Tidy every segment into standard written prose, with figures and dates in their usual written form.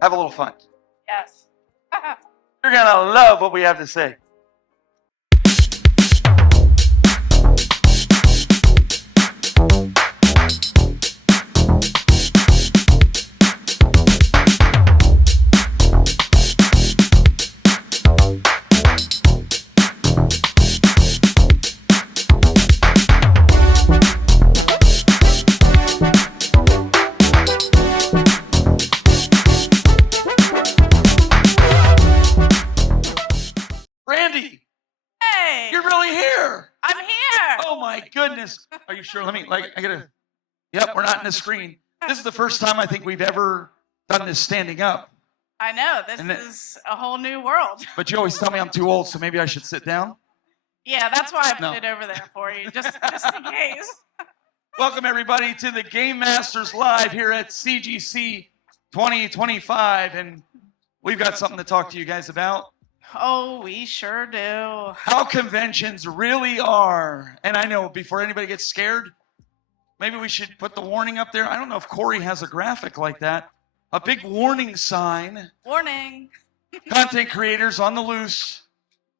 have a little fun. Yes. You're going to love what we have to say. Randy, Hey. you're really here. I'm here. Oh my goodness. Are you sure? Yep, we're not in the screen. This is the first time I think we've ever done this standing up. I know. This is a whole new world. But you always tell me I'm too old, so maybe I should sit down. Yeah, that's why I put No. it over there for you, just in case. Welcome, everybody, to the Game Masters Live here at CGC 2025. And we've got something to talk to you guys about. Oh, we sure do. How conventions really are. And I know, before anybody gets scared, maybe we should put the warning up there. I don't know if Corey has a graphic like that. A big warning sign. Warning. Content creators on the loose.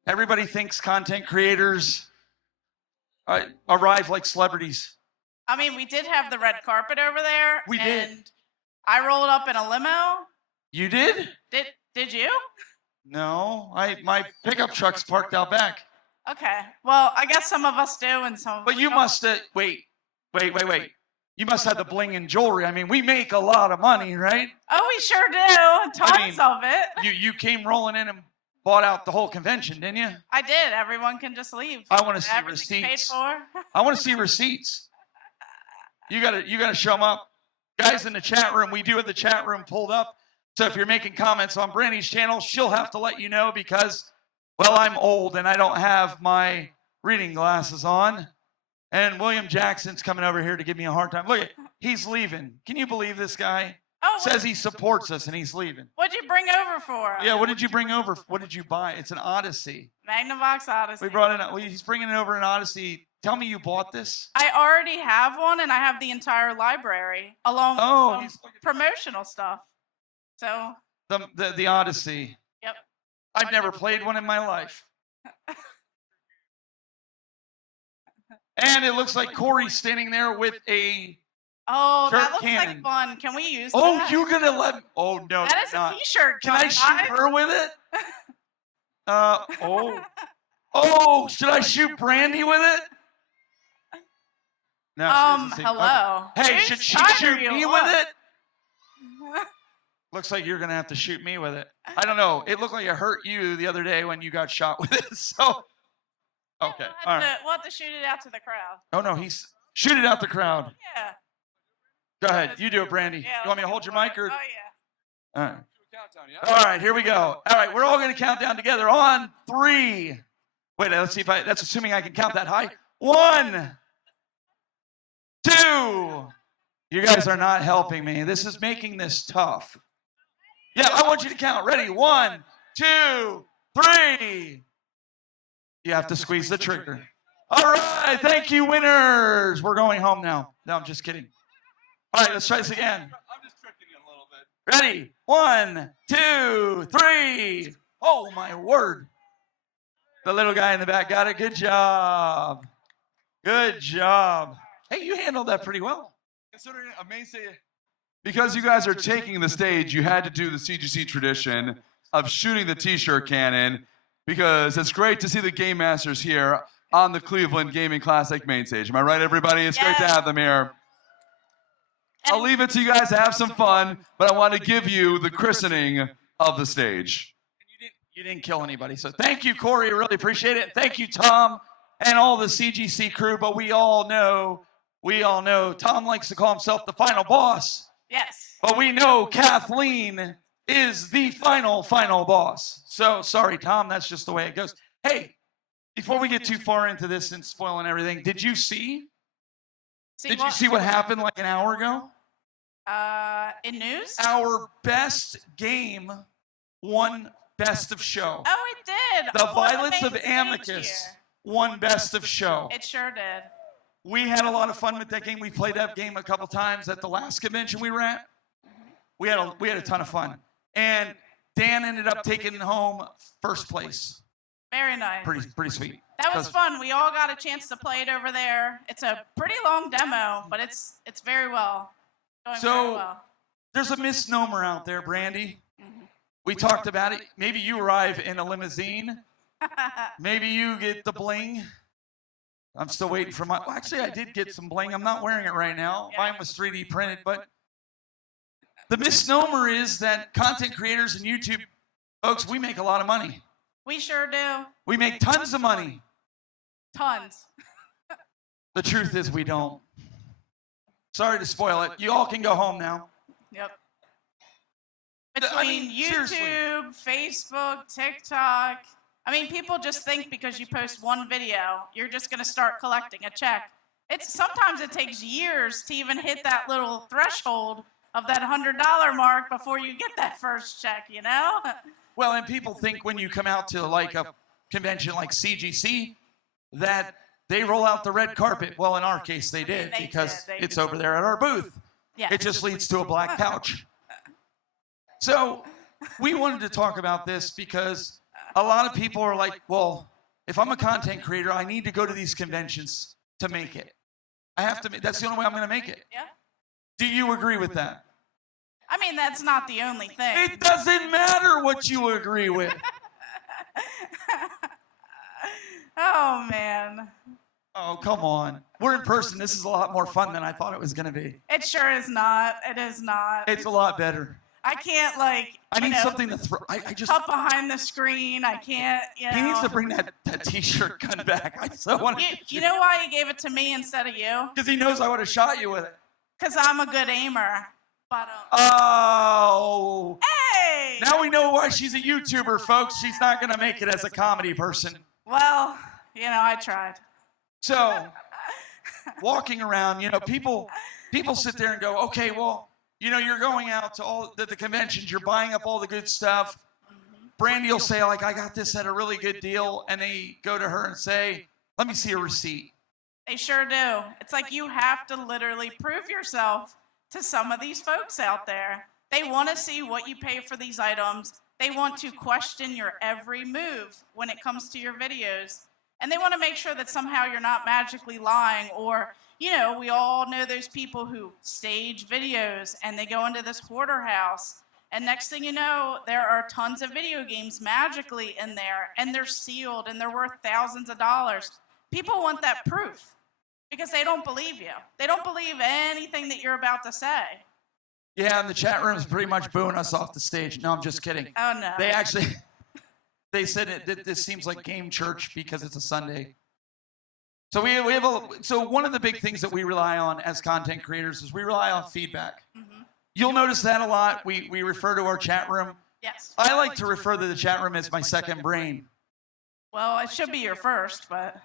Everybody thinks content creators arrive like celebrities. I mean, we did have the red carpet over there. We and did. I rolled up in a limo. You did? Did you? No, my pickup truck's parked out back. Okay. Well, I guess some of us do and some. But you must have, wait. You must have the bling and jewelry. I mean, we make a lot of money, right? Oh, we sure do. Tons of it. You came rolling in and bought out the whole convention, didn't you? I did. Everyone can just leave. I want to see Everything's paid receipts. for. I want to see receipts. You gotta show them up. Guys in the chat room, we do have the chat room pulled up. So if you're making comments on Brandy's channel, she'll have to let you know because, well, I'm old and I don't have my reading glasses on. And William Jackson's coming over here to give me a hard time. Look, he's leaving. Can you believe this guy? Oh, Says he supports us and he's leaving. What'd you bring over for? Yeah, what did you bring over? What did you buy? It's an Odyssey. Magnavox Odyssey. We brought in, he's bringing over an Odyssey. Tell me you bought this. I already have one, and I have the entire library along with some promotional stuff. So. The Odyssey. Yep. I've never played one in my life. And it looks like Corey's standing there with a that looks cannon. like fun. Can we use Oh, that? you're gonna let me? Oh no, That is not. a T-shirt. Can I shoot her with it? Oh, should I shoot Brandy with it? No. She doesn't seem- Hello. Okay. Hey, Whose should she side shoot are you me on? with it? Looks like you're gonna have to shoot me with it. I don't know. It looked like it hurt you the other day when you got shot with it. So. Okay. All right. We'll have to shoot it out to the crowd. Oh no, shoot it out the crowd. Yeah. Go ahead. You do it, Brandy. Yeah, You want me to hold your mic or? Oh yeah. All right. All right, here we go. All right, we're all going to count down together on 3. Wait, let's see if that's assuming I can count that high. 1, 2. You guys are not helping me. This is making this tough. Yeah, I want you to count. Ready? 1, 2, 3. You have to squeeze the trigger. All right, thank you, winners. We're going home now. No, I'm just kidding. All right, let's try this again. I'm just tricking you a little bit. Ready? 1, 2, 3. Oh, my word. The little guy in the back got it. Good job. Good job. Hey, you handled that pretty well. Considering a mainstay, because you guys are taking the stage, you had to do the CGC tradition of shooting the T-shirt cannon, because it's great to see the Game Masters here on the Cleveland Gaming Classic main stage. Am I right, everybody? It's great to have them here. I'll leave it to you guys to have some fun, but I want to give you the christening of the stage. You didn't kill anybody, so thank you, Corey. Really appreciate it. Thank you, Tom, and all the CGC crew. But we all know, Tom likes to call himself the final boss. Yes. But we know Kathleen is the final boss. So sorry, Tom. That's just the way it goes. Hey, before we get too far into this and spoiling everything, did you see? Did you see what happened like an hour ago? In news? Our best game won Best of Show. Oh, it did. The Oh, Violence of amazing Amicus here. won Best of Show. It sure did. We had a lot of fun with that game. We played that game a couple times at the last convention we were at. We had a ton of fun. And Dan ended up taking home first place. Very nice. Pretty sweet. That was fun. We all got a chance to play it over there. It's a pretty long demo, but it's very well. Going very well. There's a misnomer out there, Brandy. We talked about it. Maybe you arrive in a limousine. Maybe you get the bling. I'm still waiting for my... Well, actually, I did get some bling. I'm not wearing it right now. Yeah. Mine was 3D printed, but the misnomer is that content creators and YouTube folks, we make a lot of money. We sure do. We make tons of money. Tons. The truth is we don't. Sorry to spoil it. You all can go home now. Yep. Between YouTube, Facebook, TikTok. I mean, people just think because you post one video, you're just going to start collecting a check. Sometimes it takes years to even hit that little threshold of that $100 mark before you get that first check, you know? Well, and people think when you come out to like a convention like CGC that they roll out the red carpet. Well, in our case, they did because it's over there at our booth. Yeah. It just leads to a black couch. So we wanted to talk about this because a lot of people are like, well, if I'm a content creator, I need to go to these conventions to make it. I have to. That's the only way I'm going to make it. Yeah. Do you agree with that? I mean, that's not the only thing. It doesn't matter what you agree with. Oh, man. Oh, come on. We're in person. This is a lot more fun than I thought it was going to be. It sure is not. It is not. It's a lot better. I can't, like, I need something to throw. I just... Up behind the screen. I can't, you know. He needs to bring that T-shirt gun back. I so want to... You know why he gave it to me instead of you? Because he knows I would have shot you with it. Because I'm a good aimer. But, oh. Hey! Now we know why she's a YouTuber, folks. She's not going to make it as a comedy person. Well, you know, I tried. So, walking around, you know, people sit there and go, okay, well, you know, you're going out to all the conventions, you're buying up all the good stuff. Brandy will say, like, I got this at a really good deal, and they go to her and say, let me see a receipt. They sure do. It's like you have to literally prove yourself to some of these folks out there. They want to see what you pay for these items. They want to question your every move when it comes to your videos. And they want to make sure that somehow you're not magically lying or, you know, we all know those people who stage videos and they go into this hoarder house. And next thing you know, there are tons of video games magically in there and they're sealed and they're worth thousands of dollars. People want that proof because they don't believe you. They don't believe anything that you're about to say. Yeah, and the chat room is pretty much booing us off the stage. No, I'm just kidding. Oh, no. They actually... They said this seems like game church because it's a Sunday. So so one of the big things that we rely on as content creators is we rely on feedback. Mm-hmm. You'll notice that a lot. We refer to our chat room. Yes. I like to refer to the chat room as my second brain. Well, it should be your first, but...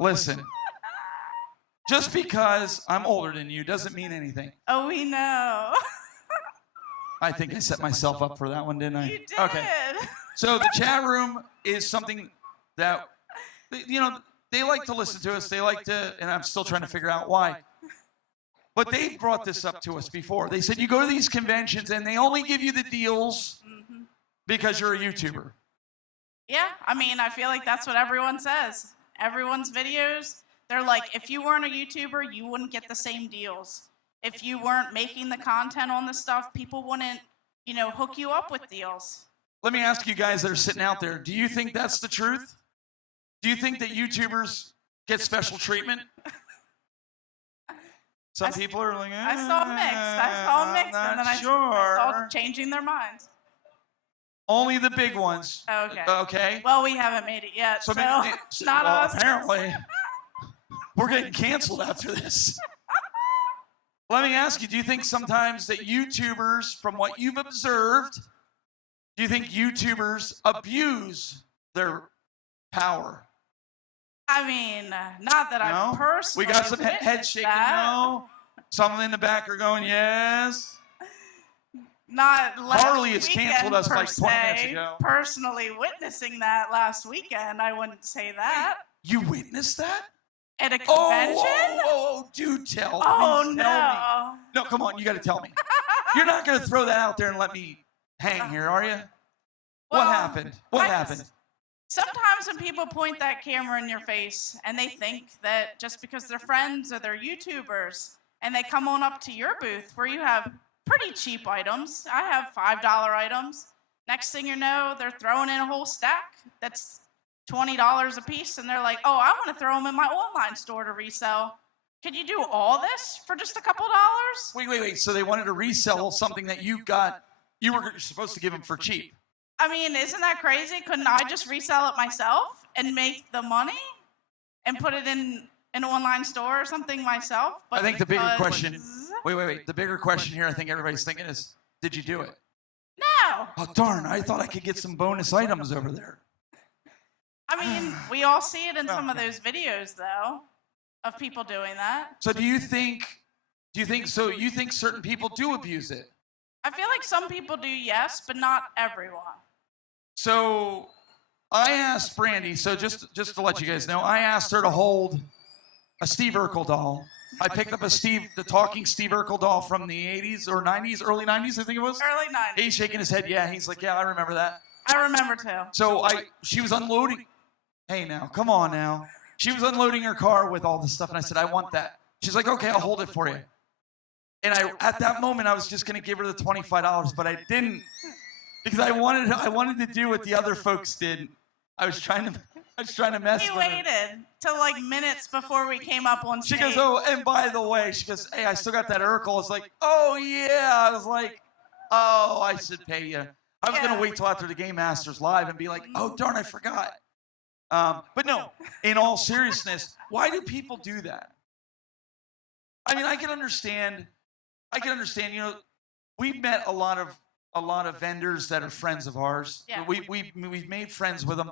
Listen, just because I'm older than you doesn't mean anything. Oh, we know. I think I set myself up for that one, didn't I? You did. Okay. So the chat room is something that, you know, they like to listen to us. They like to, and I'm still trying to figure out why. But they brought this up to us before. They said you go to these conventions and they only give you the deals because you're a YouTuber. Yeah, I mean, I feel like that's what everyone says. Everyone's videos, they're like, if you weren't a YouTuber, you wouldn't get the same deals. If you weren't making the content on this stuff, people wouldn't, you know, hook you up with deals. Let me ask you guys that are sitting out there, do you think that's the truth? Do you think that YouTubers get special treatment? Some people are like, I saw mixed, and then I saw changing their minds. Only the big ones. Okay. Okay. Well, we haven't made it yet, so not us. Apparently, we're getting canceled after this. Let me ask you, do you think sometimes that YouTubers, from what you've observed, do you think YouTubers abuse their power? I mean, not that I personally. We got some head shaking. No. Some in the back are going, yes. Not last Harley has canceled us like 20 minutes ago. Personally witnessing that last weekend, I wouldn't say that. You witnessed that? At a convention? Oh, do tell. Oh, Please no. tell me. No, come on, you got to tell me. You're not going to throw that out there and let me hang here, are you? What Well, happened? What I just- happened? Sometimes when people point that camera in your face and they think that just because they're friends or they're YouTubers and they come on up to your booth where you have pretty cheap items, I have $5 items. Next thing you know, they're throwing in a whole stack that's $20 a piece, and they're like, oh, I want to throw them in my online store to resell. Can you do all this for just a couple dollars? Wait. So they wanted to resell something that you got, you were supposed to give them for cheap. I mean, isn't that crazy? Couldn't I just resell it myself and make the money and put it in an online store or something myself? I think the bigger because- question, wait. The bigger question here I think everybody's thinking is, did you do it? No. Oh, darn, I thought I could get some bonus items over there. I mean, we all see it in some of those videos, though, of people doing that. So you think certain people do abuse it? I feel like some people do, yes, but not everyone. So I asked Brandy, so just to let you guys know, I asked her to hold a Steve Urkel doll. I picked up the talking Steve Urkel doll from the 80s or 90s, early 90s, I think it was. Early 90s. He's shaking his head, yeah. He's like, yeah, I remember that. I remember, too. So she was unloading. Hey, now, come on now. She was unloading her car with all this stuff, and I said, I want that. She's like, okay, I'll hold it for you. And at that moment, I was just going to give her the $25, but I didn't, because I wanted to do what the other folks did. I was trying to mess We with her. waited till like minutes before we came up on She stage. goes, oh, and by the way, she goes, hey, I still got that Urkel. It's like, oh, yeah. I was like, oh, I should pay you. I was going to wait till after the Game Masters live and be like, oh, darn, I forgot. But no, in all seriousness, why do people do that? I mean, I can understand, you know, we've met a lot of vendors that are friends of ours. Yeah. We've made friends with them.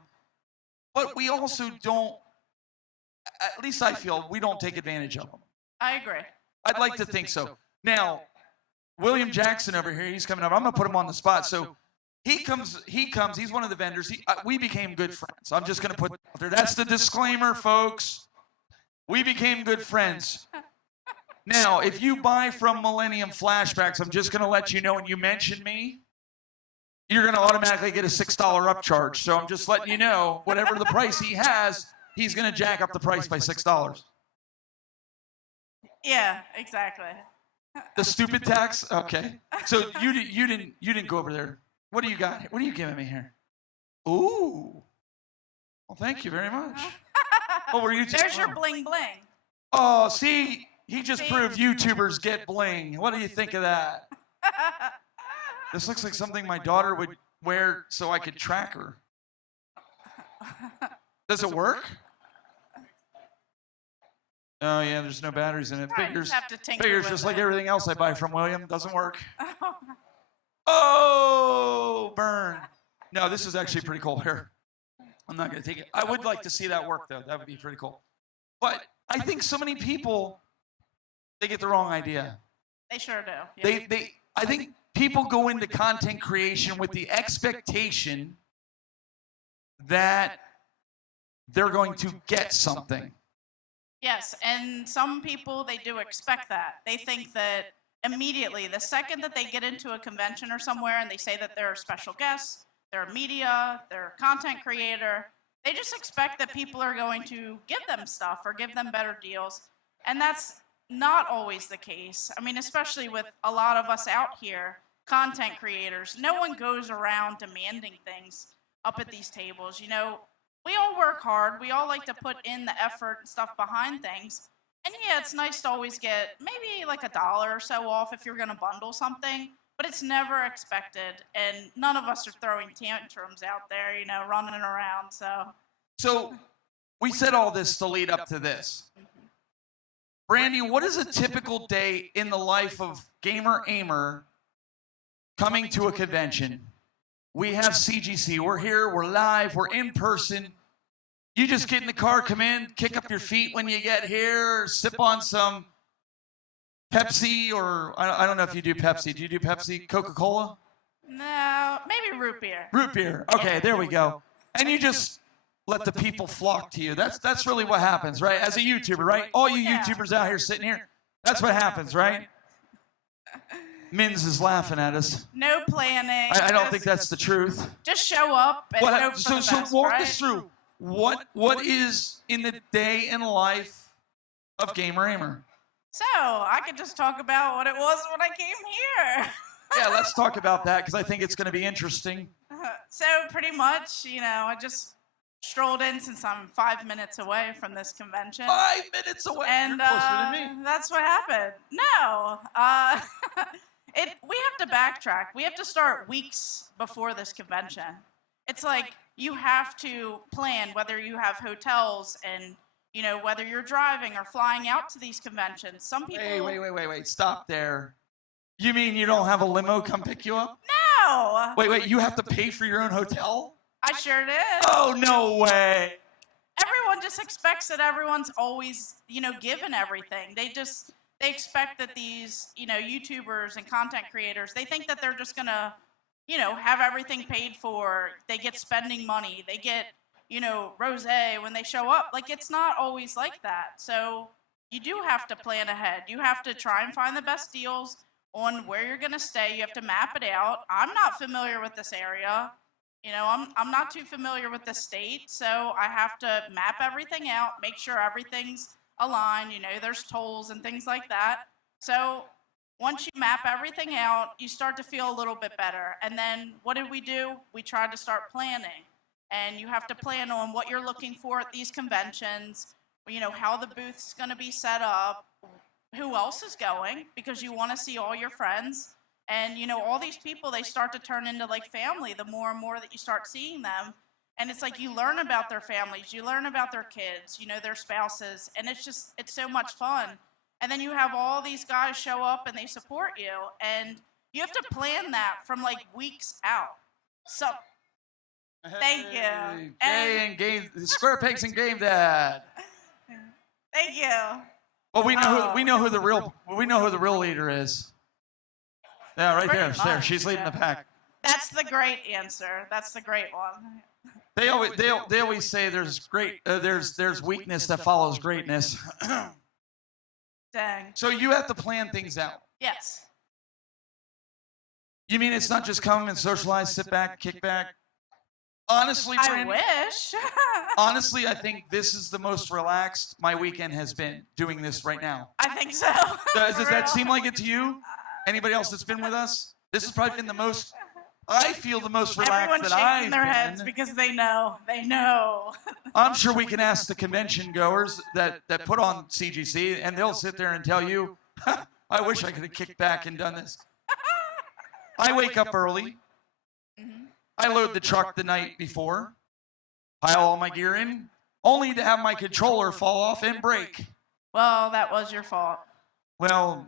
But we also don't, at least I feel, we don't take advantage of them. I agree. I'd like to think so. Now, William Jackson over here, he's coming up. I'm going to put him on the spot. So he comes, he's one of the vendors. We became good friends. I'm just going to put that out there. That's the disclaimer, folks. We became good friends. Now, if you buy from Millennium Flashbacks, I'm just going to let you know when you mention me, you're going to automatically get a $6 upcharge. So I'm just letting you know, whatever the price he has, he's going to jack up the price by $6. Yeah, exactly. The stupid tax? Okay. So you didn't go over there. What do you got? What are you giving me here? Ooh. Well, thank you very much. What were you? There's your bling bling. Oh, see, he just proved YouTubers get bling. What do you think of that? This looks like something my daughter would wear so I could track her. Does it work? Oh, yeah, there's no batteries in it. Right, just have to tinker Figures with just like it. everything else I buy from William. Doesn't work. Oh, burn. No, this is actually pretty cool. Here, I'm not going to take it. I would like to see that work, though. That would be pretty cool. But I think so many people, they get the wrong idea. They sure do. Yeah. I think people go into content creation with the expectation that they're going to get something. Yes, and some people, they do expect that. They think that immediately, the second that they get into a convention or somewhere and they say that they're a special guest, they're a media, they're a content creator, they just expect that people are going to give them stuff or give them better deals. And that's not always the case. I mean, especially with a lot of us out here, content creators, no one goes around demanding things up at these tables. You know, we all work hard. We all like to put in the effort and stuff behind things. And yeah, it's nice to always get maybe like $1 or so off if you're going to bundle something, but it's never expected. And none of us are throwing tantrums out there, you know, running around. So we said all this to lead up to this. Brandy, what is a typical day in the life of Gamer Aimer coming to a convention? We have CGC. We're here. We're live. We're in person. You just get in the car, come in, kick up your feet when you get here, sip on some Pepsi, or I don't know if you do Pepsi. Do you do Pepsi? Coca-Cola? No, maybe root beer. Root beer. Okay, there we go. And you just let the people flock to you. That's really what happens, right? As a YouTuber, right? All you YouTubers out here sitting here, that's what happens, right? Mins is laughing at us. No planning. I don't just- think that's the truth. Just show up and hope for So the so best, walk right? us through what is in the day in life of Gamer Aimer. So I could just talk about what it was when I came here. Yeah, let's talk about that because I think it's going to be interesting. So pretty much, I just strolled in since I'm 5 minutes away from this convention. 5 minutes away. And You're closer than me. that's what happened. No, we have to backtrack. We have to start weeks before this convention. It's like you have to plan whether you have hotels and whether you're driving or flying out to these conventions. Some people. Wait. Stop there. You mean you don't have a limo come pick you up? No. Wait. You have to pay for your own hotel? I sure did. Oh, no way. Everyone just expects that everyone's always, given everything. They expect that these, YouTubers and content creators, they think that they're just gonna, have everything paid for. They get spending money. They get, rosé when they show up. Like, it's not always like that. So you do have to plan ahead. You have to try and find the best deals on where you're gonna stay. You have to map it out. I'm not familiar with this area. I'm not too familiar with the state, so I have to map everything out, make sure everything's aligned. There's tolls and things like that. So once you map everything out, you start to feel a little bit better. And then what did we do? We tried to start planning. And you have to plan on what you're looking for at these conventions, how the booth's going to be set up, who else is going, because you want to see all your friends. And, all these people, they start to turn into like family the more and more that you start seeing them. And it's like you learn about their families, you learn about their kids, their spouses. And it's so much fun. And then you have all these guys show up and they support you. And you have to plan that from like weeks out. So, thank you. And game, Square Pegs and Game Dad. Thank you. Well, we know who the real leader is. Yeah, right there. Pretty There, much, she's leading the pack. That's the great answer. That's the great one. They always say there's weakness that follows greatness. Dang. So you have to plan things out. Yes. You mean it's not just come and socialize, sit back, kick back? Honestly, I Brandy, wish. honestly, I think this is the most relaxed my weekend has been doing this right now. I think so. Does For that real. seem like it to you? Anybody else that's been with us? This has probably been the most. I feel the most relaxed Everyone's that shaking I've their been. heads because they know. They know. I'm sure we can ask the convention goers that put on CGC, and they'll sit there and tell you, I wish I could have kicked back and done this. I wake up early. I load the truck the night before, pile all my gear in, only to have my controller fall off and break. Well, that was your fault. Well,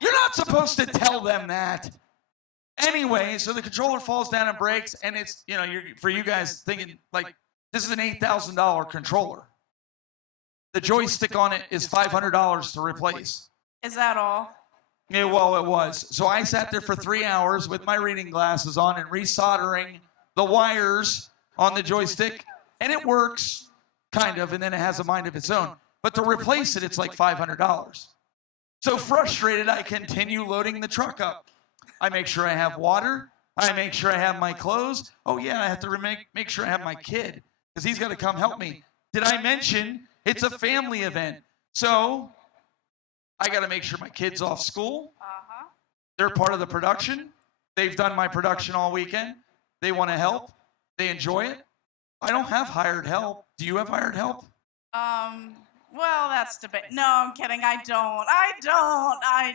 you're not supposed to tell them that. Anyway, so the controller falls down and breaks, and it's, for you guys thinking, like, this is an $8,000 controller. The joystick on it is $500 to replace. Is that all? Yeah, well, it was. So I sat there for 3 hours with my reading glasses on and resoldering the wires on the joystick, and it works, kind of, and then it has a mind of its own. But to replace it, it's like $500. So frustrated, I continue loading the truck up. I make sure I have water. I make sure I have my clothes. Oh, yeah, I have to make sure I have my kid, because he's got to come help me. Did I mention it's a family event? So I got to make sure my kid's off school. Uh-huh. They're part of the production. They've done my production all weekend. They want to help. They enjoy it. I don't have hired help. Do you have hired help? Well, that's debate. No, I'm kidding. I don't. I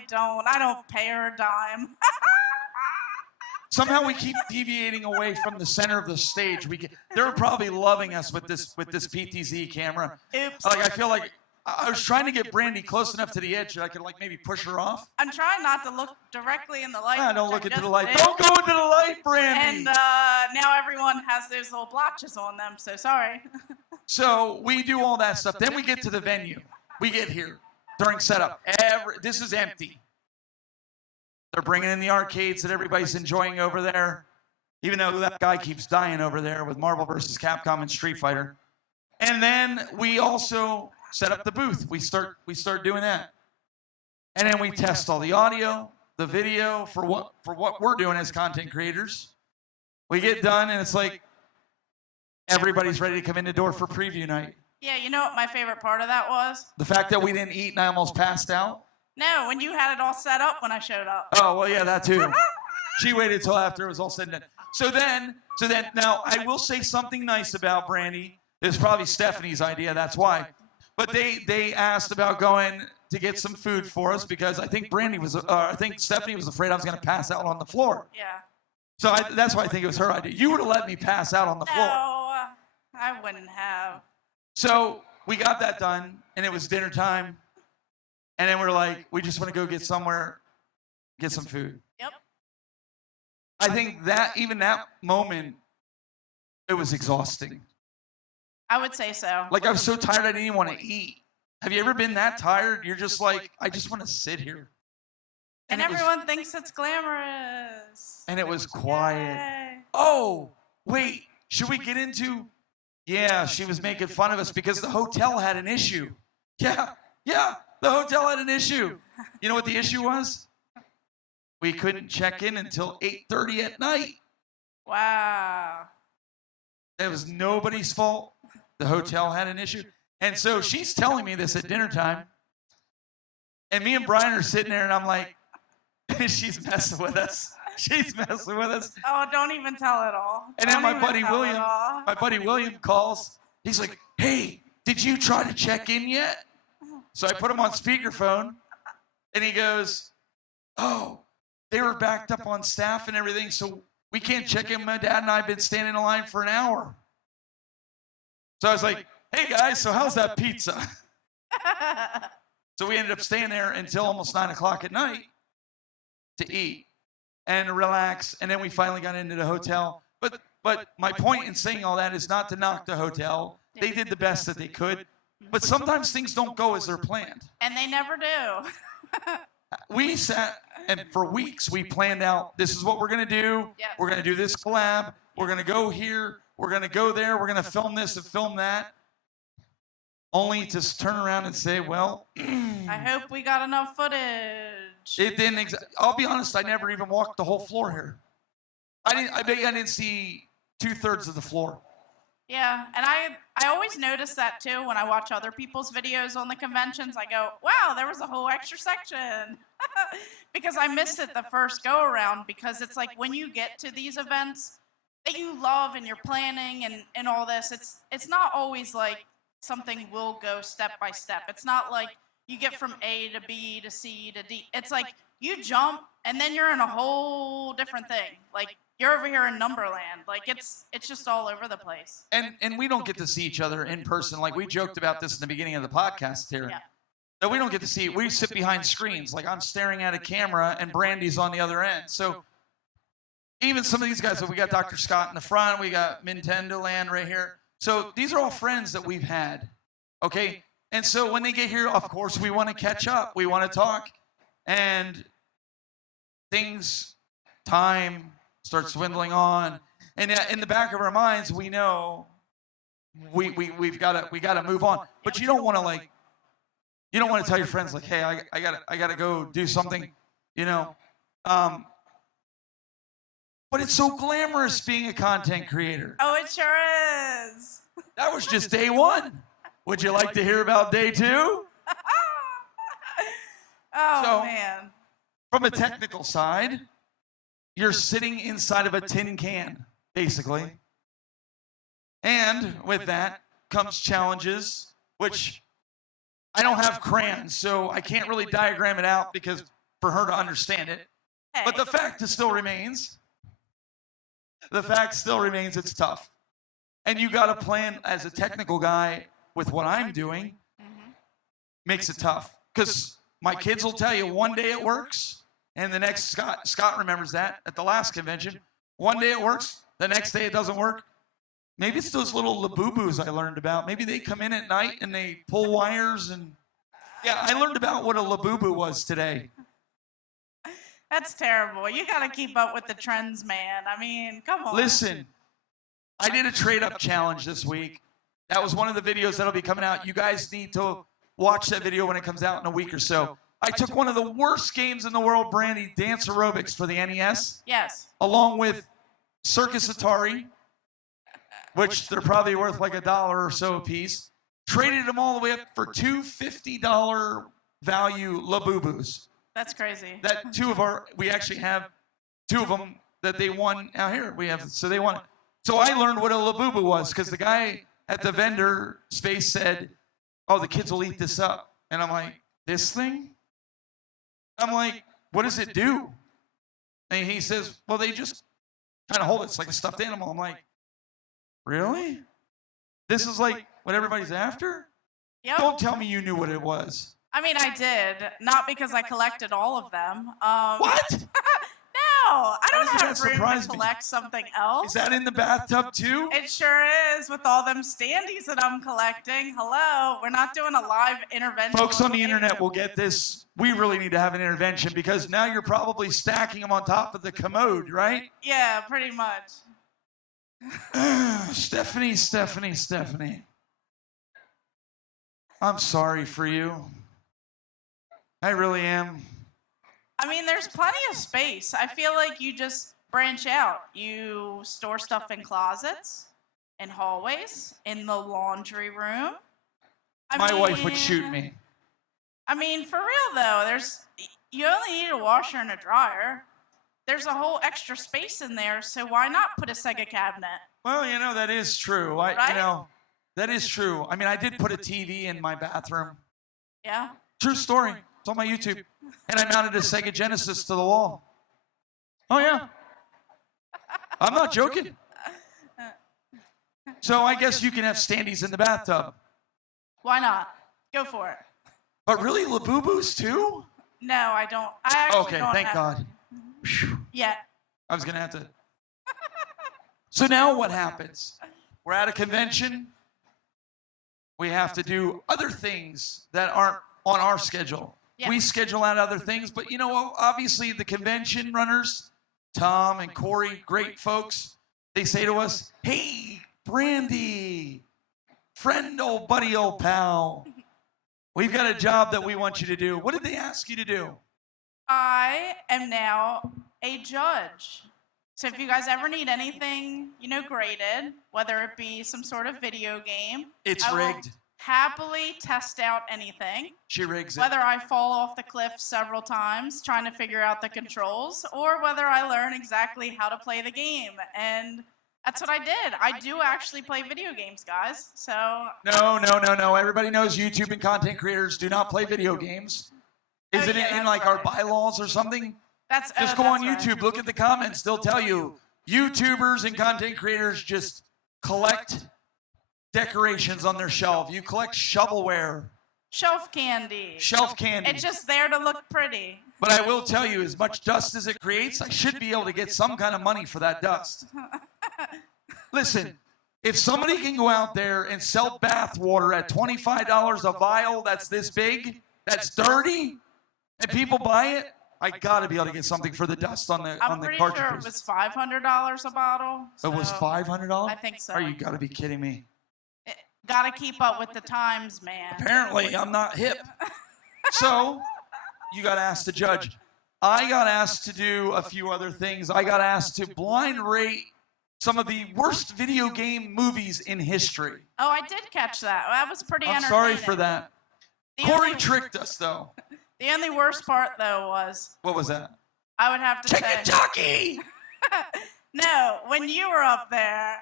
don't pay her a dime. Somehow we keep deviating away from the center of the stage. They're probably loving us with this PTZ camera. Oops. Like, I feel like I was trying to get Brandy close enough to the edge that I could maybe push her off. I'm trying not to look directly in the light. Ah, don't which look I into just the light. did. Don't go into the light, Brandy. And now everyone has those little blotches on them, so sorry. So we do all that stuff. Then we get to the venue. We get here during setup. This is empty. They're bringing in the arcades that everybody's enjoying over there, even though that guy keeps dying over there with Marvel vs. Capcom and Street Fighter. And then we also set up the booth. We start doing that. And then we test all the audio, the video for what we're doing as content creators. We get done, and it's like everybody's ready to come in the door for preview night. Yeah, you know what my favorite part of that was? The fact that we didn't eat and I almost passed out. No, when you had it all set up when I showed up. Oh, well, yeah, that too. She waited till after it was all said and done. So then, now I will say something nice about Brandy. It's probably Stephanie's idea, that's why. But they asked about going to get some food for us because I think Stephanie was afraid I was going to pass out on the floor. Yeah. So that's why I think it was her idea. You would have let me pass out on the floor. No, I wouldn't have. So we got that done, and it was dinner time. And then we're like, we just want to go get somewhere, get some food. Yep. I think that even that moment, it was exhausting. I would say so. Like I was so tired I didn't even want to eat. Have you ever been that tired? You're just like, I just want to sit here. And everyone thinks it's glamorous. And it was quiet. Yay. Oh, wait, should we get into? Yeah, she was making fun of us because the hotel had an issue. Yeah, the hotel had an issue. You know what the issue was? We couldn't check in until 8:30 at night. Wow. It was nobody's fault. The hotel had an issue. And so she's telling me this at dinner time. And me and Brian are sitting there, and I'm like, she's messing with us. She's messing with us. Oh, don't even tell it all. And then Don't my even buddy tell it William, all. calls. He's like, hey, did you try to check in yet? So I put him on speakerphone, and he goes, oh, they were backed up on staff and everything, so we can't check in. My dad and I have been standing in line for an hour. So I was like, hey, guys, so how's that pizza? So we ended up staying there until almost 9 o'clock at night to eat and relax, and then we finally got into the hotel. But my point in saying all that is not to knock the hotel. They did the best that they could, but sometimes things don't go as they're planned. And they never do. We sat, and for weeks we planned out, this is what we're going to do. Yep. We're going to do this collab. We're going to go here. We're going to go there. We're going to film this and film that. Only to turn around and say, well, I hope we got enough footage. it didn't. I'll be honest. I never even walked the whole floor here. I bet I didn't see 2/3 of the floor. Yeah, and I always notice that too when I watch other people's videos on the conventions. I go, wow, there was a whole extra section. Because I missed it the first go around, because it's like when you get to these events that you love and you're planning and all this, it's not always like something will go step by step. It's not like you get from A to B to C to D. It's like you jump and then you're in a whole different thing. Like you're over here in Numberland. Like it's just all over the place. And we don't get to see each other in person. Like we joked about this in the beginning of the podcast here. Yeah. That we don't get to see. We sit behind screens. Like I'm staring at a camera and Brandy's on the other end. So even some of these guys, we got Dr. Scott in the front. We got Nintendo Land right here. So these are all friends that we've had, okay? And so when they get here, of course, we want to catch up. We want to talk. And time starts dwindling on. And in the back of our minds, we know we've got to move on. But you don't want to tell your friends like, hey, I got to go do something, you know. But it's so glamorous being a content creator. Oh, it sure is. That was just day one. Would you like to hear about day two? Oh, man. From a technical side, you're sitting inside of a tin can, basically. And with that comes challenges, which I don't have crayons, so I can't really diagram it out because for her to understand it. Hey. But the fact still remains. It's tough. And you got to plan as a technical guy with what I'm doing. Makes it tough. Because my kids will tell you one day it works, and the next, Scott remembers that at the last convention. One day it works, the next day it doesn't work. Maybe it's those little labubus I learned about. Maybe they come in at night and they pull wires and... Yeah, I learned about what a labubu was today. That's terrible. You got to keep up with the trends, man. I mean, come on. Listen, I did a trade-up challenge this week. That was one of the videos that'll be coming out. You guys need to watch that video when it comes out in a week or so. I took one of the worst games in the world, Brandy, Dance Aerobics for the NES, Yes. along with Circus Atari, which they're probably worth like $1 or so a piece. Traded them all the way up for two $50 value Labubus. That's crazy. That we actually have two of them that they won. Now here we have, so they won. So I learned what a Labubu was because the guy at the vendor space said, "Oh, the kids will eat this up," and I'm like, "This thing?" I'm like, "What does it do?" And he says, "Well, they just kind of hold it. It's like a stuffed animal." I'm like, "Really? This is like what everybody's after?" Yep. Don't tell me you knew what it was. I mean, I did. Not because I collected all of them. What? No, I don't doesn't have that room surprise to me? collect something else. Is that in the bathtub too? It sure is, with all them standees that I'm collecting. Hello, we're not doing a live intervention. Folks on the internet will get this. We really need to have an intervention because now you're probably stacking them on top of the commode, right? Yeah, pretty much. Stephanie. I'm sorry for you. I really am. I mean, there's plenty of space. I feel like you just branch out. You store stuff in closets, in hallways, in the laundry room. My wife would shoot me. I mean, for real though, you only need a washer and a dryer. There's a whole extra space in there, so why not put a Sega cabinet? Well, that is true. Right? That is true. I mean, I did put a TV in my bathroom. Yeah? True story. It's on my YouTube. And I mounted a Sega Genesis to the wall. Oh, yeah. I'm not joking. So I guess you can have standees in the bathtub. Why not? Go for it. But really, Labubus too? No, I don't. I actually Okay, don't thank have God. It yet. I was going to have to. So now what happens? We're at a convention. We have to do other things that aren't on our schedule. Yeah. We schedule out other things, but obviously the convention runners, Tom and Corey, great folks, they say to us, "Hey, Brandy, friend, old buddy, old pal, we've got a job that we want you to do." What did they ask you to do? I am now a judge. So if you guys ever need anything, graded, whether it be some sort of video game, It's I will rigged. happily test out anything. She rigs it. Whether I fall off the cliff several times trying to figure out the controls, or whether I learn exactly how to play the game. And that's what I did. I do actually play video games, guys. So No. Everybody knows YouTube and content creators do not play video games. Is it yeah, in that's like our right. bylaws or something? that's Just go on right. YouTube, look at the comments. They'll tell you YouTubers and content creators just collect decorations on their shelf. You collect shovelware, Shelf candy. shelf candy. It's just there to look pretty. But I will tell you, as much dust as it creates, I should be able to get some kind of money for that dust. Listen, if somebody can go out there and sell bath water at $25 a vial that's this big, that's dirty, and people buy it, I gotta be able to get something for the dust on the I'm pretty cartridges. sure it was $500 a bottle. It was so $500? I think so. Are you gotta be kidding me? Gotta keep up with the times, man. Apparently, I'm not hip. So, you got asked to judge. I got asked to do a few other things. I got asked to blind rate some of the worst video game movies in history. Oh, I did catch that. That was pretty I'm entertaining. sorry for that. The Corey only- tricked us, though. The only worst part, though, was What was that? I would have to say. Kentucky! No, when you were up there.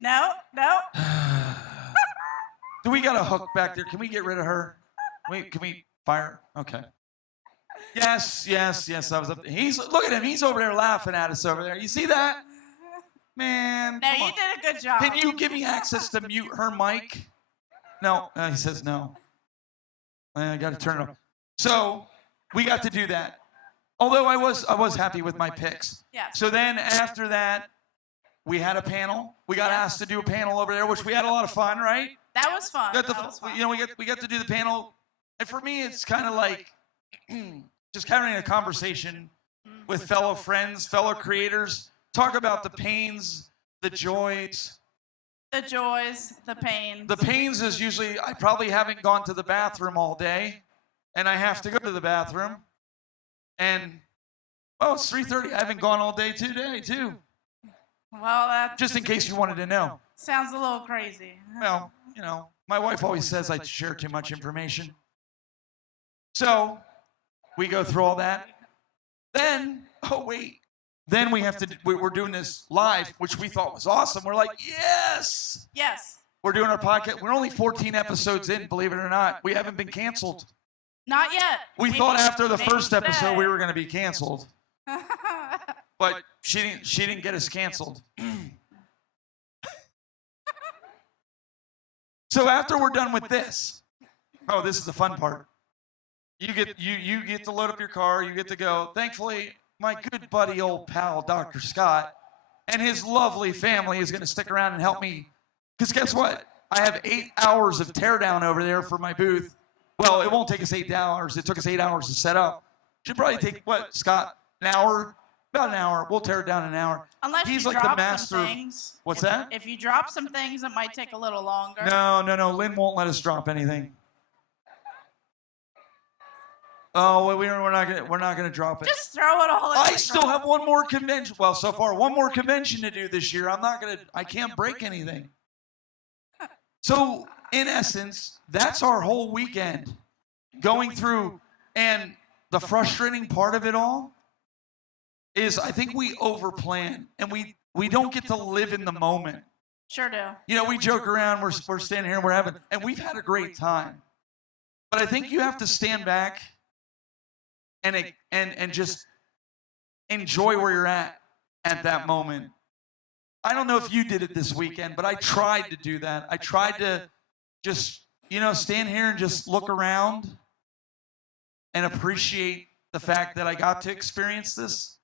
No. Do we got a hook back there? Can we get rid of her? Can we fire? Okay. Yes. I was up there. Look at him. He's over there laughing at us over there. You see that? Man. No, come you on. did a good job. Can you give me access to mute her mic? No. He says no. I got to turn it on. So we got to do that. Although I was happy with my picks. Yeah. So then after that, we had a panel. We got asked to do a panel over there, which we had a lot of fun, right? That was fun. Got That was fun. we got to do the panel, and for me, it's kind of like just having a conversation with fellow friends, fellow creators. Talk about the pains, the joys. The joys, the pains. The pains is usually I probably haven't gone to the bathroom all day. and I have to go to the bathroom. And, oh, it's 3:30. I haven't gone all day today, too. Well, that Just in case you wanted to know. sounds a little crazy. Well, you know, my wife always says I share too much information. So we go through all that. Then, oh, wait. Then we have to, we're doing this live, which we thought was awesome. We're like, yes. Yes. We're doing our podcast. We're only 14 episodes in, believe it or not. We haven't been canceled. Not yet. We thought after the maybe first episode today. we were going to be canceled. But she didn't get us canceled. So after we're done with this, oh, this is the fun part. You get to load up your car, you get to go. Thankfully, my good buddy, old pal, Dr. Scott, and his lovely family is going to stick around and help me. Because guess what? I have 8 hours of teardown over there for my booth. Well, it won't take us 8 hours. It took us 8 hours to set up. Should probably take, what, Scott, an hour? About an hour. We'll tear it down in an hour. Unless He's you like the drop master. some things. What's that? If you drop some things, it might take a little longer. No. Lynn won't let us drop anything. Oh, well, we're not gonna drop it. Just throw it all in. I the still drum. have one more convention. Well, so far, one more convention to do this year. I can't break anything. So, in essence, that's our whole weekend. Going through, and the frustrating part of it all is I think we overplan, and we don't get to live in the moment. Sure do. You know, we joke around, we're standing here, and we've had a great time. But I think you have to stand back and just enjoy where you're at that moment. I don't know if you did it this weekend, but I tried to do that. I tried to just, stand here and just look around and appreciate the fact that I got to experience this.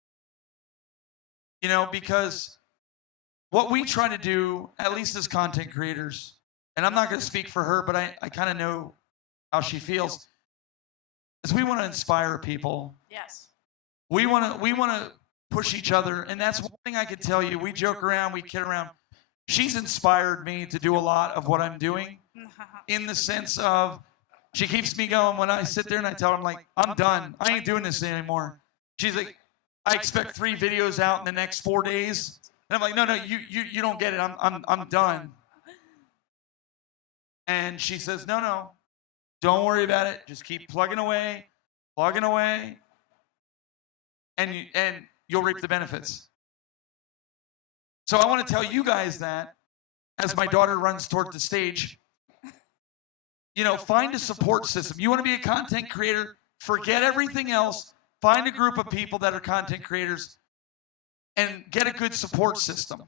Because what we try to do, at least as content creators, and I'm not going to speak for her, but I kind of know how she feels, is we want to inspire people. Yes. We want to push each other, and that's one thing I can tell you. We joke around, we kid around. She's inspired me to do a lot of what I'm doing, in the sense of she keeps me going when I sit there and I tell her, like, I'm done. I ain't doing this anymore. She's like, I expect 3 videos out in the next 4 days. And I'm like, no, you don't get it. I'm done. And she says, no, don't worry about it. Just keep plugging away, and you'll reap the benefits. So I want to tell you guys that as my daughter runs toward the stage, find a support system. You want to be a content creator, forget everything else. Find a group of people that are content creators and get a good support system.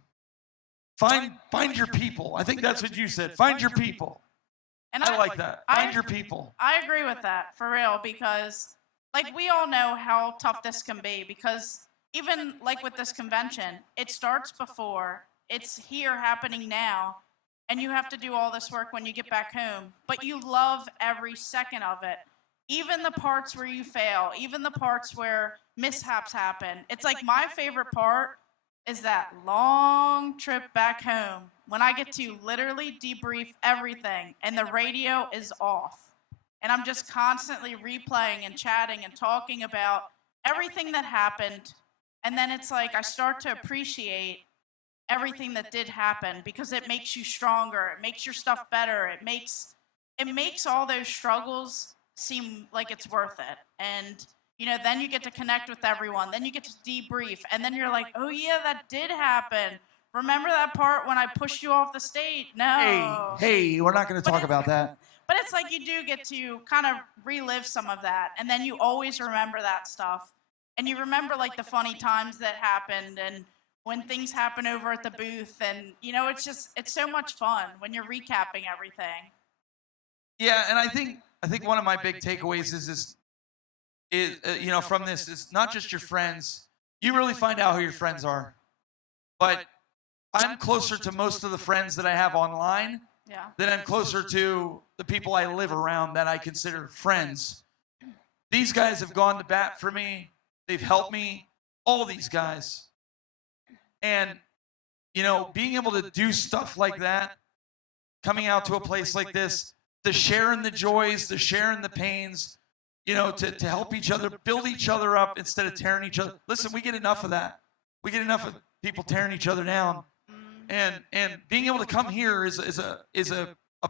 Find your people. I think that's what you said. Find your people. And I like that. Find your people. I agree with that, for real, because, we all know how tough this can be, because even, with this convention, it starts before, it's here happening now, and you have to do all this work when you get back home, but you love every second of it. Even the parts where you fail, even the parts where mishaps happen. It's like my favorite part is that long trip back home when I get to literally debrief everything and the radio is off. And I'm just constantly replaying and chatting and talking about everything that happened. And then it's like I start to appreciate everything that did happen because it makes you stronger. It makes your stuff better. It makes all those struggles seem like it's worth it. And then you get to connect with everyone, then you get to debrief, and then you're like, oh yeah, that did happen. Remember that part when I pushed you off the stage? No. Hey, we're not going to talk about that. But it's like you do get to kind of relive some of that, and then you always remember that stuff. And you remember the funny times that happened and when things happen over at the booth, and it's so much fun when you're recapping everything. Yeah, and I think one of my big takeaways is from this is not just your friends. You really find out who your friends are. But I'm closer to most of the friends that I have online than I'm closer to the people I live around that I consider friends. These guys have gone to bat for me. They've helped me. All these guys. And, being able to do stuff like that, coming out to a place like this, the sharing the joys, the sharing the pains, to help each other, build each other up instead of tearing each other. Listen, we get enough of that. We get enough of people tearing each other down. And being able to come here is a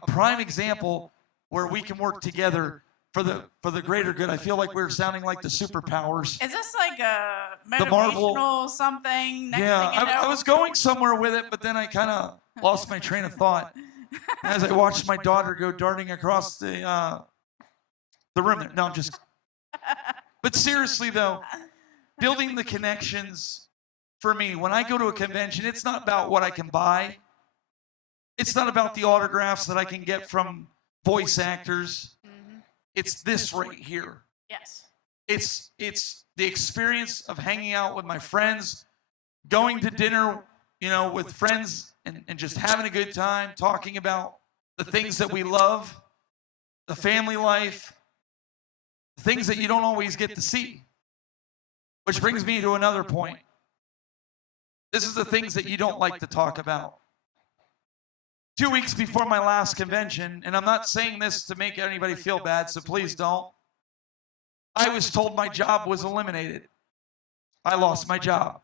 prime example where we can work together for the greater good. I feel like we're sounding like the superpowers. Is this like a The Marvel- motivational something? Next Yeah, thing you know, I was going somewhere with it, but then I kind of lost my train of thought as I watched my daughter go darting across the room there. No, I'm just. But seriously though, building the connections for me, when I go to a convention, it's not about what I can buy. It's not about the autographs that I can get from voice actors. It's this right here. Yes. It's the experience of hanging out with my friends, going to dinner, with friends and just having a good time, talking about the things that we love, the family life, things that you don't always get to see. Which brings me to another point. This is the things that you don't like to talk about. 2 weeks before my last convention, and I'm not saying this to make anybody feel bad, so please don't. I was told my job was eliminated. I lost my job.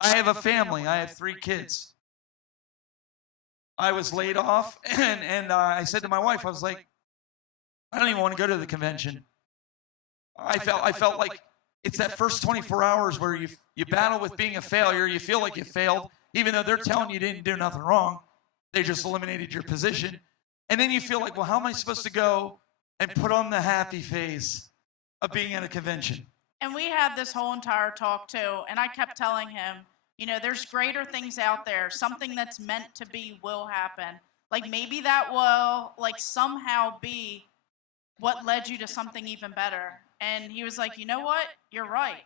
I have a family. I have 3 kids. I was laid off, and I said to my wife, I was like, I don't even want to go to the convention. I felt like it's that first 24 hours where you battle with being a failure. You feel like you failed, even though they're telling you didn't do nothing wrong. They just eliminated your position. And then you feel like, well, how am I supposed to go and put on the happy face of being at a convention? And we had this whole entire talk too, and I kept telling him, there's greater things out there. Something that's meant to be will happen. Like maybe that will somehow be what led you to something even better. And he was like, you know what? You're right.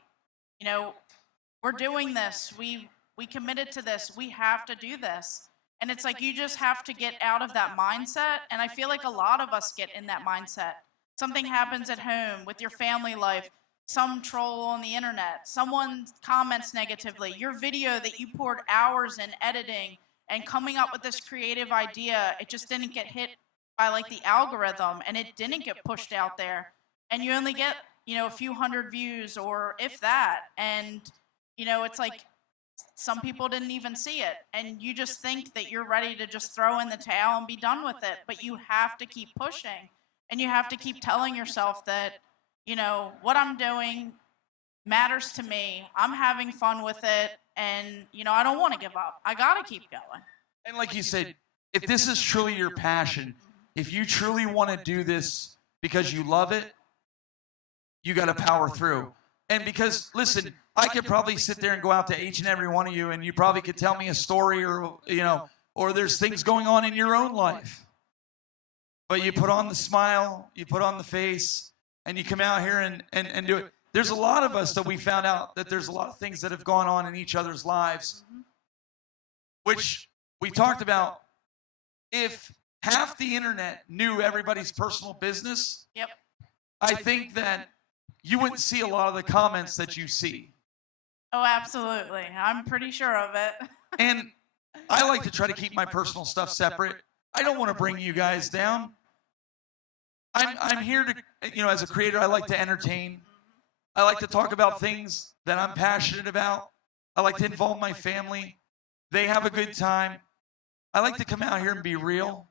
We're doing this. We committed to this. We have to do this. And it's like you just have to get out of that mindset. And I feel like a lot of us get in that mindset. Something happens at home with your family life, some troll on the internet, someone comments negatively, your video that you poured hours in editing and coming up with this creative idea, it just didn't get hit by the algorithm and it didn't get pushed out there. And you only get, a few hundred views or if that. And, it's like, some people didn't even see it, and you just think that you're ready to just throw in the towel and be done with it, but you have to keep pushing, and you have to keep telling yourself that, what I'm doing matters to me. I'm having fun with it, and, I don't want to give up. I got to keep going. And like you said, if this is truly your passion, if you truly want to do this because you love it, you got to power through. And because, listen, I could probably sit there and go out to each and every one of you, and you probably could tell me a story or there's things going on in your own life. But you put on the smile, you put on the face, and you come out here and do it. There's a lot of us that we found out that there's a lot of things that have gone on in each other's lives, which we talked about. If half the internet knew everybody's personal business, Yep. I think that you wouldn't see a lot of the comments that you see. Oh, absolutely. I'm pretty sure of it. And I like to try to keep my personal stuff separate. I don't want to bring you guys down. I'm here to, as a creator, I like to entertain. I like to talk about things that I'm passionate about. I like to involve my family. They have a good time. I like to come out here and be real.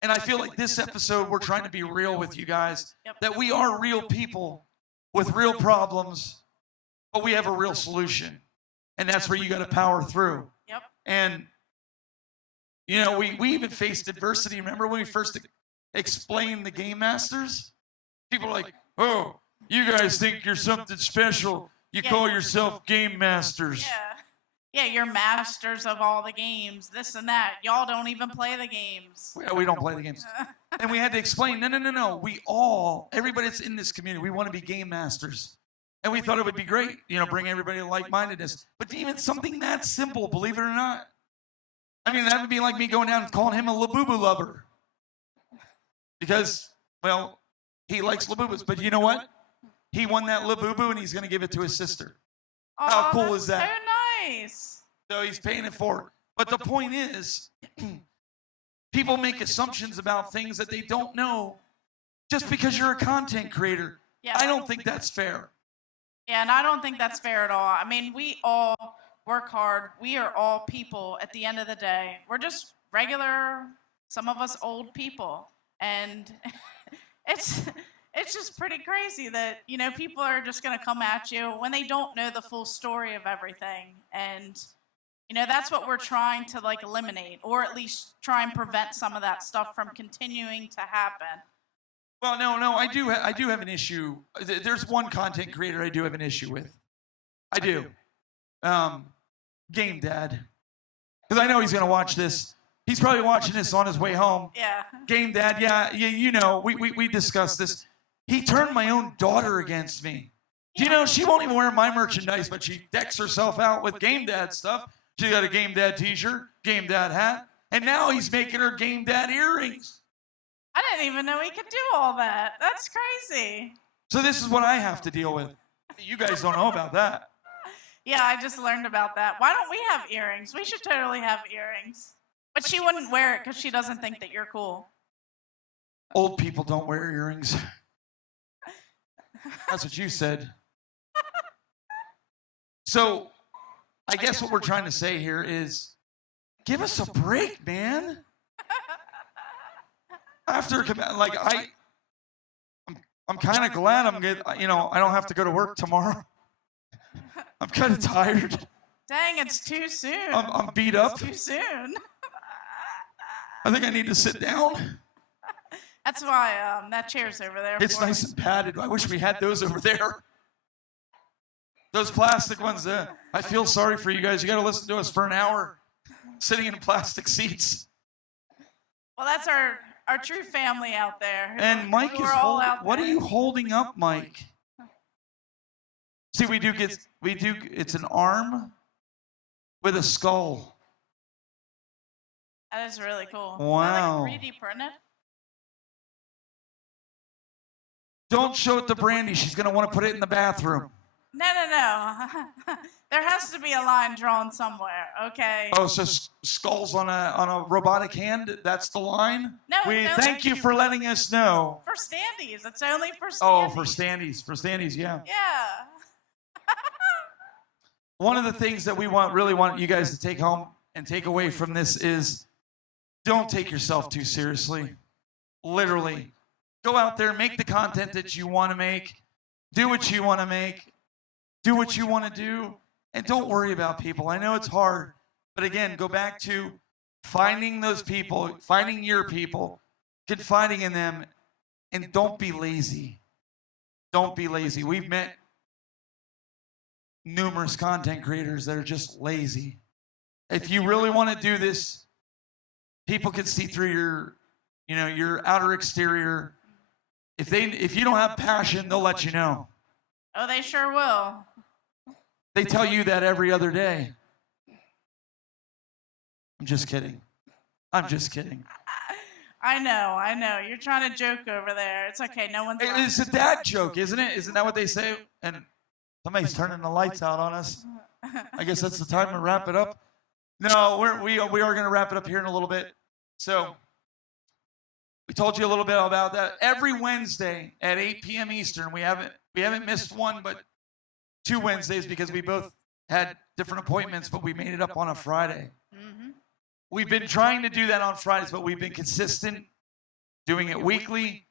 And I feel like this episode, we're trying to be real with you guys, that we are real people with real problems, but we have a real solution. And that's where you got to power through. Yep. And, we even faced adversity. Remember when we first explained the Game Masters? People are like, oh, you guys think you're something special. You call yourself Game Masters. Yeah, you're masters of all the games, this and that. Y'all don't even play the games. We don't play the games. And we had to explain, no. Everybody that's in this community, we want to be game masters. And we thought it would be great, bring everybody to like-mindedness. But even something that simple, believe it or not. I mean, that would be like me going down and calling him a Labubu lover. Because, well, he likes Labubus. But you know what? He won that Labubu and he's going to give it to his sister. How cool is that? So nice. So he's paying it forward. But the point is, people make assumptions about things that they don't know just because you're a content creator. Yeah. I don't think that's fair. Yeah, and I don't think that's fair at all. I mean, we all work hard. We are all people at the end of the day. We're just regular, some of us old people. And it's just pretty crazy that, you know, people are just going to come at you when they don't know the full story of everything. And, you know, that's what we're trying to, like, eliminate, or at least try and prevent some of that stuff from continuing to happen. Well, no, I do have an issue. There's one content creator I do have an issue with. I do. Game Dad. Because I know he's going to watch this. He's probably watching this on his way home. Yeah. Game Dad, yeah, you know, we discussed this. He turned my own daughter against me. You know, she won't even wear my merchandise, but she decks herself out with Game Dad stuff. She got a Game Dad t-shirt, Game Dad hat, and now he's making her Game Dad earrings. I didn't even know he could do all that. That's crazy. So this is what I have to deal with. You guys don't know about that. Yeah, I just learned about that. Why don't we have earrings? We should totally have earrings. But she wouldn't wear it because she doesn't think that you're cool. Old people don't wear earrings. That's what you said. So I guess what we're trying to say here is, give us a break, man. After, like, I'm kind of glad I'm good. You know, I don't have to go to work tomorrow. I'm kind of tired. Dang, it's too soon. I'm beat up. It's too soon. I think I need to sit down. That's why that chair's over there. It's nice and padded. I wish we had those over there. Those plastic ones. I feel sorry for you guys. You got to listen to us for an hour, sitting in plastic seats. Well, that's our true family out there. And Mike is holding. What are you holding up, Mike? See, we do. It's an arm with a skull. That is really cool. Wow. Is that like 3D printed? Don't show it to Brandy. She's gonna want to put it in the bathroom. No. There has to be a line drawn somewhere, okay? Oh, so skulls on a robotic hand? That's the line? No, Thank you for letting us know. For standees. It's only for standees. Oh, for standees, yeah. Yeah. One of the things that we really want you guys to take home and take away from this is, don't take yourself too seriously. Literally. Go out there, make the content that you want to make. Do what you want to make. Do what you want to do. And don't worry about people. I know it's hard. But again, go back to finding those people, finding your people, confiding in them, and don't be lazy. Don't be lazy. We've met numerous content creators that are just lazy. If you really want to do this, people can see through your outer exterior. If you don't have passion, they'll let you know. Oh, they sure will. They tell you that every other day. I'm just kidding. I'm just kidding. I know. You're trying to joke over there. It's okay. No one's laughing. It's a dad joke, isn't it? Isn't that what they say? And somebody's turning the lights out on us. I guess that's the time to wrap it up. No, we are going to wrap it up here in a little bit. So we told you a little bit about that. Every Wednesday at 8 p.m. Eastern, we haven't missed one, but 2 Wednesdays because we both had different appointments, but we made it up on a Friday. Mm-hmm. We've been trying to do that on Fridays, but we've been consistent, doing it weekly.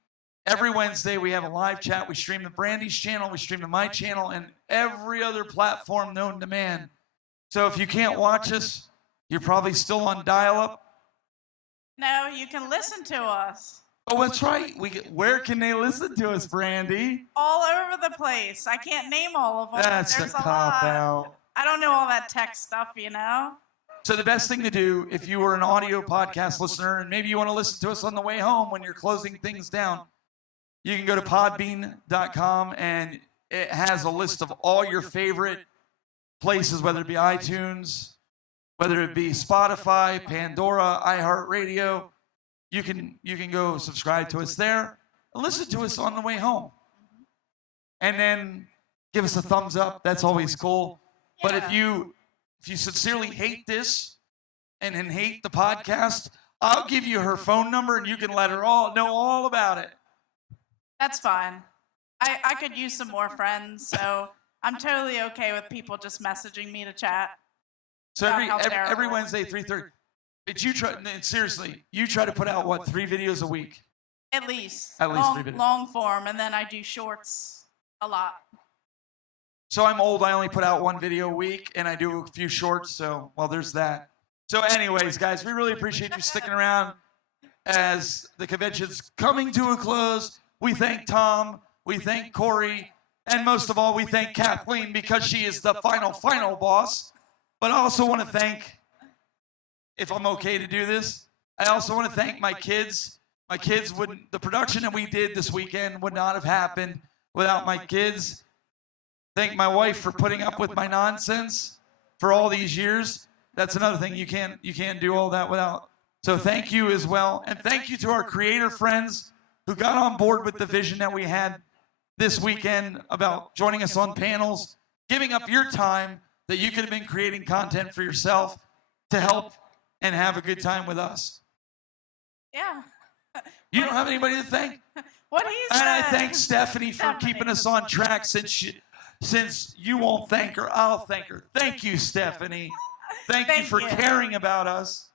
Every Wednesday, we have a live chat. We stream the Brandy's channel, we stream to my channel, and every other platform known to man. So if you can't watch us, you're probably still on dial-up. No, you can listen to us. Oh, that's right. Where can they listen to us, Brandy? All over the place. I can't name all of them. That's There's the a cop lot. out. I don't know all that tech stuff, you know? So the best thing to do, if you were an audio podcast listener, and maybe you want to listen to us on the way home when you're closing things down, you can go to podbean.com, and it has a list of all your favorite places, whether it be iTunes, whether it be Spotify, Pandora, iHeartRadio. You can go subscribe to us there and listen to us on the way home. And then give us a thumbs up. That's always cool. Yeah. But if you sincerely hate this and hate the podcast, I'll give you her phone number and you can let her know all about it. That's fine. I could use some more friends, so I'm totally okay with people just messaging me to chat. So About how terrible. every Wednesday, 3:30. But you try, seriously, you try to put out what, 3 videos a week? At least. At least 3 videos. Long form, and then I do shorts a lot. So I'm old. I only put out 1 video a week, and I do a few shorts. So, well, there's that. So anyways, guys, we really appreciate you sticking around as the convention's coming to a close. We thank Tom. We thank Corey. And most of all, we thank Kathleen because she is the final boss. But I also want to thank, if I'm okay to do this, I also want to thank my kids. My kids wouldn't, the production that we did this weekend would not have happened without my kids. Thank my wife for putting up with my nonsense for all these years. That's another thing, you can't do all that without. So thank you as well. And thank you to our creator friends who got on board with the vision that we had this weekend about joining us on panels, giving up your time that you could have been creating content for yourself to help and have a good time with us. Yeah. You don't have anybody to thank? What he said. And I thank Stephanie for keeping us on track since you won't thank her, I'll thank her. Thank you, Stephanie. Thank you for caring about us.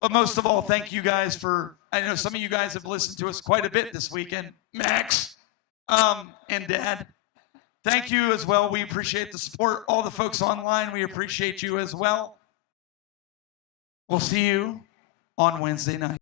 But most of all, thank you guys for, I know some of you guys have listened to us quite a bit this weekend. Max, and Dad. Thank you as well. We appreciate the support. All the folks online, we appreciate you as well. We'll see you on Wednesday night.